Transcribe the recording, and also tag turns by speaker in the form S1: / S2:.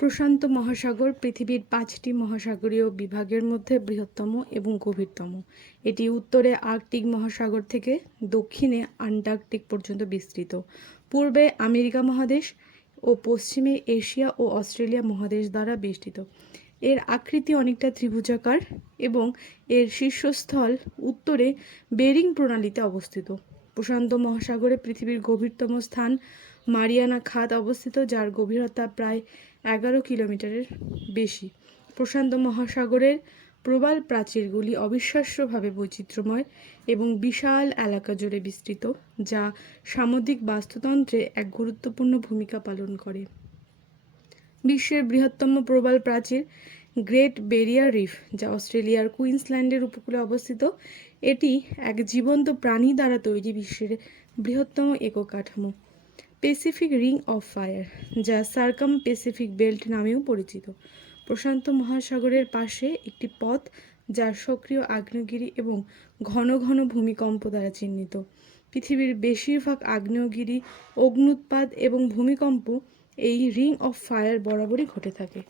S1: প্রশান্ত মহাসাগর পৃথিবীর পাঁচটি মহাসাগরীয় বিভাগের মধ্যে বৃহত্তম এবং গভীরতম। এটি উত্তরে আর্কটিক মহাসাগর থেকে দক্ষিণে আন্টার্কটিক পর্যন্ত বিস্তৃত। পূর্বে আমেরিকা মহাদেশ ও পশ্চিমে এশিয়া ও অস্ট্রেলিয়া মহাদেশ দ্বারা বেষ্টিত। এর আকৃতি অনেকটা ত্রিভুজাকার এবং এর শীর্ষস্থল উত্তরে বেরিং প্রণালীতে অবস্থিত। প্রশান্ত মহাসাগরে পৃথিবীর গভীরতম স্থান মারিয়ানা খাত অবস্থিত, যার গভীরতা প্রায় এগারো কিলোমিটারের বেশি। প্রশান্ত মহাসাগরের প্রবাল প্রাচীরগুলি অবিশ্বাস্যভাবে বৈচিত্র্যময় এবং বিশাল এলাকা জুড়ে বিস্তৃত, যা সামুদ্রিক বাস্তুতন্ত্রে এক গুরুত্বপূর্ণ ভূমিকা পালন করে। বিশ্বের বৃহত্তম প্রবাল প্রাচীর গ্রেট বেরিয়ার রিফ, যা অস্ট্রেলিয়ার কুইন্সল্যান্ডের উপকূলে অবস্থিত, এটি এক জীবন্ত প্রাণী দ্বারা তৈরি বিশ্বের বৃহত্তম একক কাঠামো প্যাসিফিক রিং অফ ফায়ার যা সার্কাম প্যাসিফিক বেল্ট নামেও পরিচিত। প্রশান্ত মহাসাগরের পাশে একটি পথ, যা সক্রিয় আগ্নেয়গিরি এবং ঘন ঘন ভূমিকম্প দ্বারা চিহ্নিত। পৃথিবীর বেশিরভাগ আগ্নেয়গিরি, অগ্নুৎপাত এবং ভূমিকম্প এই রিং অফ ফায়ার বরাবরই ঘটে থাকে।